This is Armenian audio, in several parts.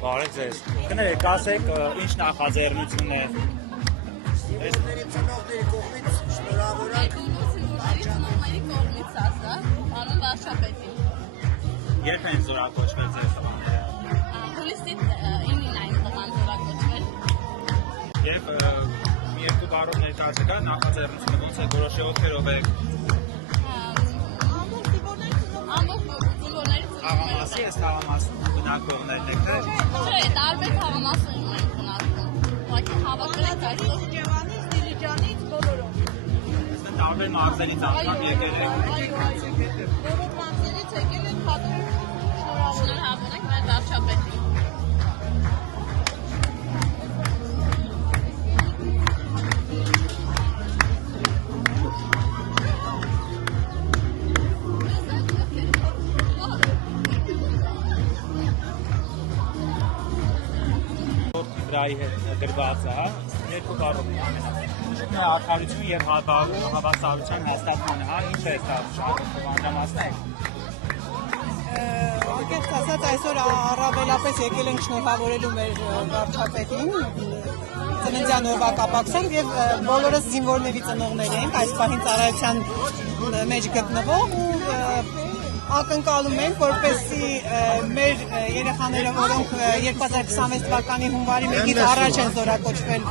Բարև ձեզ։ Կներեք, ասեք, ինչ նախաձեռնություն է։ Ծնողների կողմից շնորհավորանք ծնողների կողմից ասա, անուն վարչապետին։ Երբ են զորակոչվել ձեր տղաները։ Հուլիսի 9-ին այն տղան զորակոչվել։ Երբ մի երկու բառով ներկայացեք, նախաձեռնությունը ոնց է, որոշի ովքերով եք։ Թաղամասի ես թաղամասում բնակվողներն եք, թե։ Չէ, տարբեր թաղամասում ենք բնակվում։ Ուղղակի հավաքվել ենք այսօր Ջևանից, Դիլիջանից, բոլորով։ Տարբեր մարզերից անգամ եկել եք։ Բոլոր մարզերից եկել են հատուկ շնորհավոր ենք մեր վարչապետին։ Դրայի հետ գրված է, հա, երկու բառով ամենաշնորհը արդարություն եւ հավասարության հաստատմանը, հա, ինչ է դա շարունակենք։ Անկեղծ ասած այսօր առավելապես եկել ենք շնորհավորելու մեր վարչապետին ծննդյան օրվա կապակցությամբ եւ բոլորս զինվորների ծնողներ ենք այս պահին ծառայության մեջ գտնվող ու ակնկալում ենք, որպեսզի մեր երեխաները, որոնք 2026 թվականի հունվարի 1-ից առաջ են զորակոչվել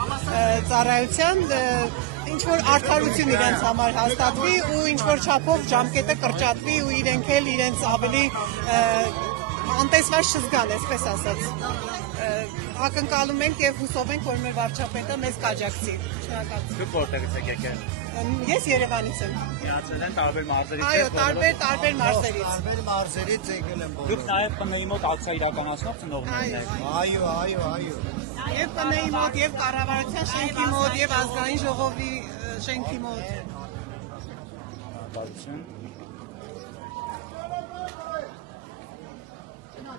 ծառայության, ինչ-որ արդարություն իրենց համար հաստատվի ու ինչ-որ չափով ժամկետը կրճատվի ու իրենք էլ իրենց ավելի անտեսված չզգան, այսպես ասած։ Ակնկալում ենք եւ հուսով ենք, որ մեր վարչապետը մեզ կաջակցի։ Շնորհակալություն։ Դուք որտեղից եք եկել։ Ես Երևանից եմ։ Միացել են տարբեր մարզերից։ Այո, տարբեր մարզերից։ տարբեր մարզերից եկել են Դուք բոլորը։ նաև ՊՆ-ի մոտ ակցիա իրականացնող ծնողներն եք։ Այո։ Եվ ՊՆ-ի մոտ, եւ կառավարության շենքի մոտ, եւ ազգային ժողովի շենքի մոտ։ Բարություն։